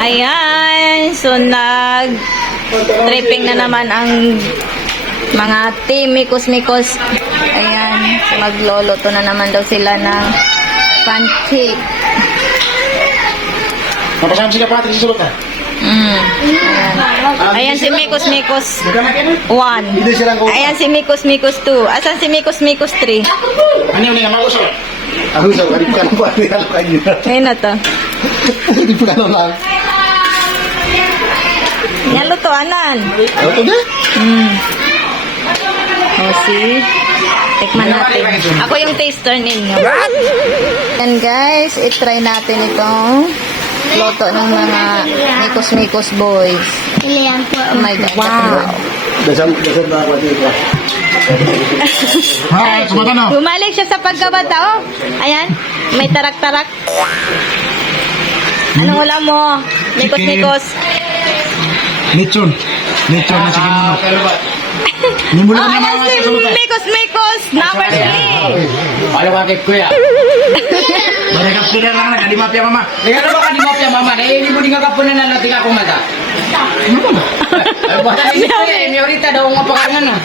Ayan, so nag-tripping na naman ang mga team Mikos. Ayan, so magloloto na naman daw sila ng pancake. Napasama sila Patrick sa sulot ka? Ayan. Ayan si Mikos 1. Ayan si Mikos 2. Asan si Mikos 3? Ano yung nga mausap? Ako sa kari pa na nila kayo. Ayun na to. Hindi pa na lang. Yan lutoanan. Ano to din? O, see? Tikman natin. Ako yung taster ninyo. Yan guys, itry natin itong loto ng mga Mikos boys. Iliyan po. Oh my God. Wow. Dasam na ako dito. Ha, sumaga na. Bumalik siya sa pagkabata, oh. Ayan, may tarak-tarak. Anong ulam mo? Mikos. Lechon na sige mo. Ni mula Oh, na ayan si Mikos, number 3. Ano bakit kuya? Mereka pila lang na lima pia mama. Lihat apa kan di mapya mama? Ini mo nga kapunan na natin ako mata. Ano ba? Basta ini kuya, ini ahorita daw nga pakangan na.